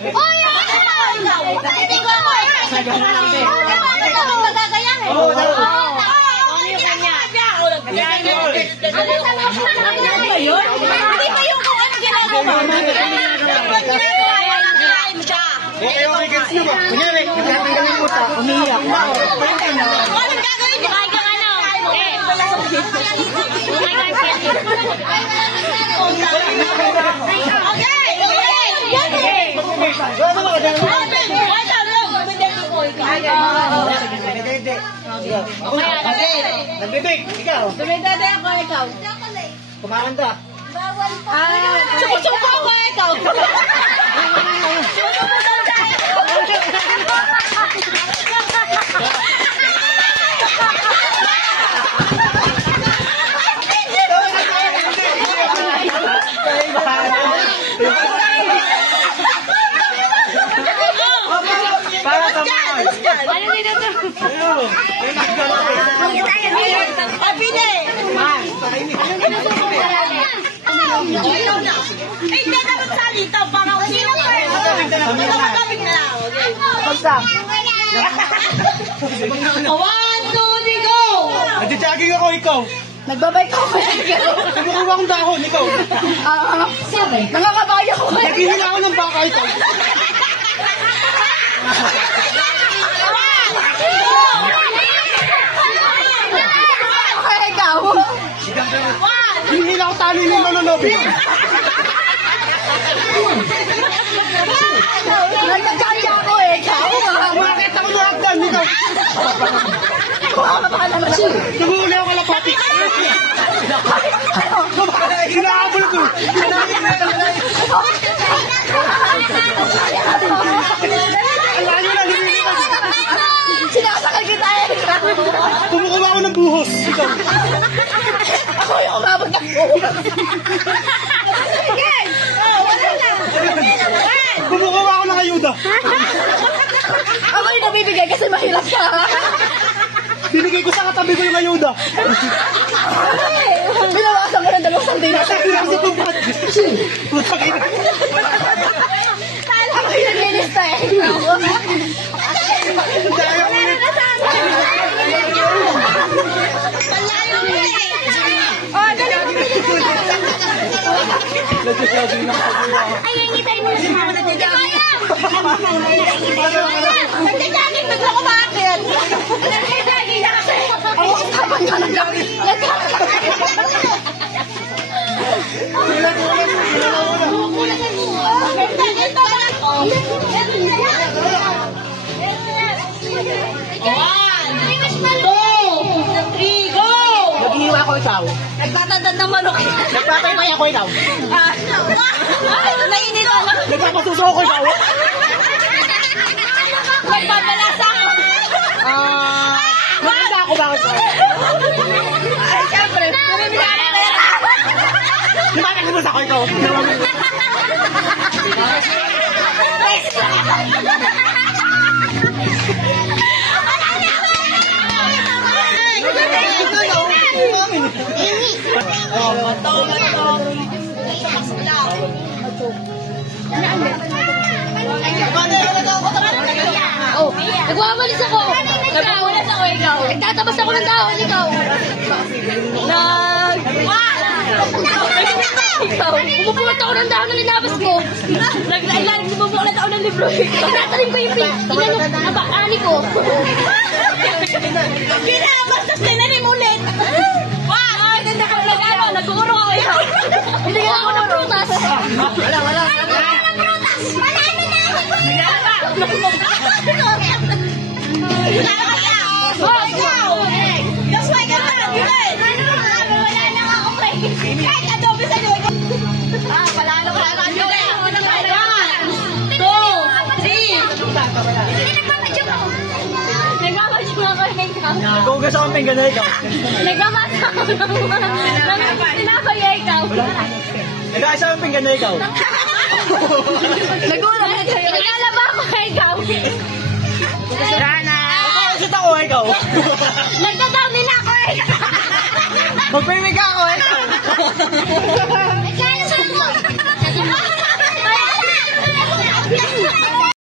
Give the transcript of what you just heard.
Hindi ko ako eh. Magagayahin. Oo. Ano yung kanya? Ano ba yun? Hindi pa yung kung ano ginagawa. Okay, guys nyo ba? Kunyari, nagtatanggalin mo ta. Umiiyak. Anong gagawin niyo? Ay, kung ano? Nagbibig, ikaw. Dumidada ako, ikaw. Kumakanta. Bawal pa. Suko ako, ikaw. Para sa mga. Ano nito to? Abine! Ay, hindi ka magsalita. Parang sino pa rin. Magamit na lang. Basta. 1, 2, 3, go! Nagja-jogging ako, ikaw. Nagbabay ko ko. Kumukuha akong dahon, ikaw. Nangangabayo ko. Naghihila ako ng baka, ikaw. Ikaw. Hihila ako tali ng lolobi. Nagkakaya ako eh. Ikaw. Bakit ako nakagdan, ikaw? Naguli ako kalapati. Hinahabol ko. Alam nyo na, hinihila ko. Sinasakal kita eh. Kumukuha ako ng buhos, ikaw. Ako yung umabot ng buhos. Kumukuha ako ng ayuda. Ako yung nabibigay kasi mahirap ka. Binigay ko sa katabi ko yung ayuda. Binawasan ko ng 2 sandina. Sabi lang sa pagkat. Putang ina. Ako yung naglilista eh. Dahil ako Ay, hingitain mo na siya. Nagdadagin, bigla ko bakit? Nagdadagin na kasi. Ako ang tapan ka ng gabi. Ito lang. 1, 2, 3, go! Maghihiwa ko ikaw. Nagtatandad ng manok. Nagpapatay ako ikaw. Nainit ako. Nagpapasuso ko ikaw. Nagbabalasa ako. Maganda ako ba ako? Ay, syempre. Namimilala na yan. Di ba nagsimus ako ikaw? Oh, nagwawalis ako. Nagwawalis ako ikaw. Nagtatabas ako ng dahon ikaw. Ikaw, bumubulat ako ng dahon na nilabas ko. Bumubulat ako ng libro. Nagtatalim ko yung ani ko. Kinabas na tinanim ulit. Wow! Ganda ka lang. Nag-uuro ako ikaw. Hindi nga ako ng prutas. Wala ng prutas. Wala na na. Oh, ikaw. That's why ka na. Wala na ako pa. Kahit adobe sa iyo. Wala na. 1, 2, 3. Hindi nagmamadyo mo. Nagmamadyo ako ikaw. Nagkugas ako ng pinggan na ikaw. Nagmamasa ako ng tinapay ikaw. Nag-aasa akong pinggan na ikaw. Nagulat. Naglalaba ako ikaw. Rana! Nakausap ako ikaw. Nagdadaw nila ako ikaw. Magpimig ako ikaw. Kaya sa mo. Ay,